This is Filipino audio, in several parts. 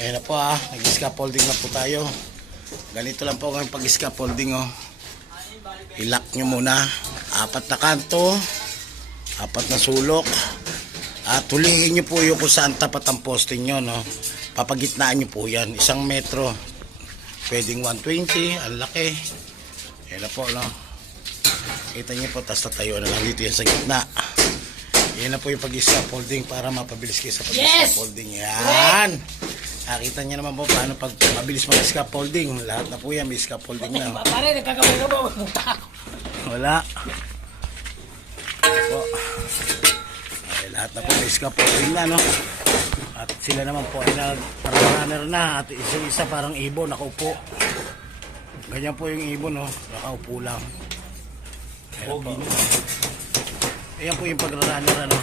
Ayan na po nag-scaffolding na po tayo. Ganito lang po ang pag-scaffolding I-lock nyo muna. 4 na kanto, 4 na sulok. At huliin nyo po yung kung saan tapat ang poste nyo, no? Papagitnaan nyo po yan. 1 metro. Pwedeng 120. Ang laki. Ayan na po, no? Kita nyo po, tapos tatayo na lang dito yan sa gitna. Yan na po yung pag-scaffolding para mapabilis kayo sa pag-scaffolding. Yan! Nakita niyo naman po paano pag mabilis mag-scaffolding. Lahat na po yan, may scaffolding na. Pare, nagkakamay ka ba? Wala. Po. Ay, lahat na po may scaffolding na, no? At sila naman po ay nag-runner na. At isa-isa parang ibon, nakaupo. Ganyan po yung ibon, no? Nakaupo lang. Ayan po yung pag-runner, ano?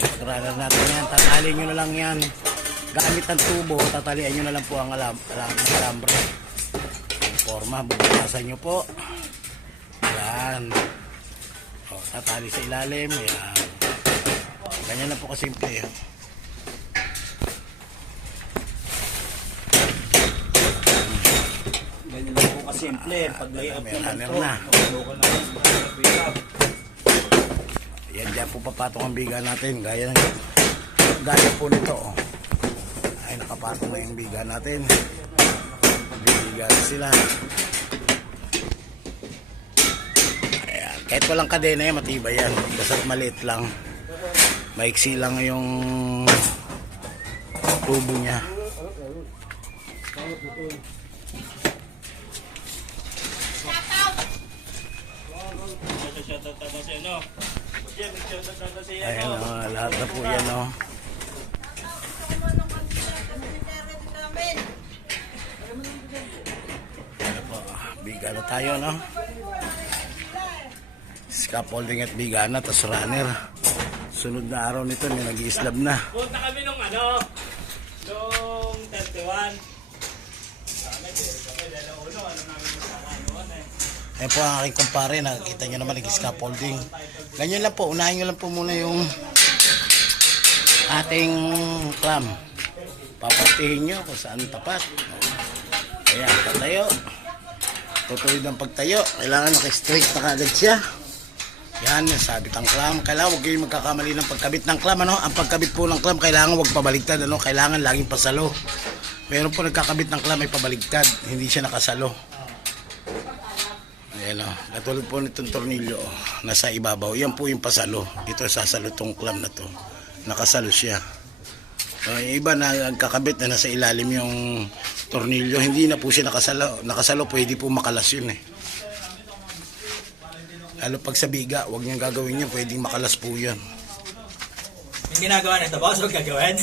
Pag-runner natin yan. Tataliin nyo na lang yan. Gamit ang tubo, tatalian nyo na lang po ang alambre. Forma, bubutasan nyo po. Yan. O, tatali sa ilalim. Yan. Ganyan lang po kasimple. Ganyan lang po kasimple. Pag lay-up may runner na. Yan, dyan po papatong ang biga natin. Gaya po nito. Ay, nakapatong na yung biga natin. Biga na sila. Ayan. Kahit walang kadena yan, matibay yan. Basta maliit lang. Maiksi lang yung tubo niya. Ayan lahat na po yan Ayan po, biga na tayo Scaffolding at biga na, tas runner. Sunod na araw nito may nag-i-slab na. Punta kami nung nung 31. Ayan po ang aking kumpare, nakikita nyo naman nag-scaffolding. Ganyan lang po, unahin nyo lang po muna yung ating clam. Papatihin nyo kung saan tapat. Ayan, patayo. Tutuloy ng pagtayo. Kailangan naka-straight na kagad siya. Yan, sabit ang clam. Kailangan huwag kayong magkakamali ng pagkabit ng clam. Ang pagkabit po ng clam, kailangan huwag pabaligtad. Kailangan laging pasalo. Meron po nagkakabit ng clam ay pabaligtad. Hindi siya nakasalo. Ayan katulad po nitong tornilyo nasa ibabaw, yan po yung pasalo. Ito sasalo tong clam na to, nakasalo siya. Yung iba na nagkakabit na nasa ilalim yung tornilyo, hindi na po siya nakasalo, pwede po makalas yun lalo pag sa biga, huwag niyang gagawin yun, pwedeng makalas po yun. Yung ginagawa nito, boss, huwag gagawin?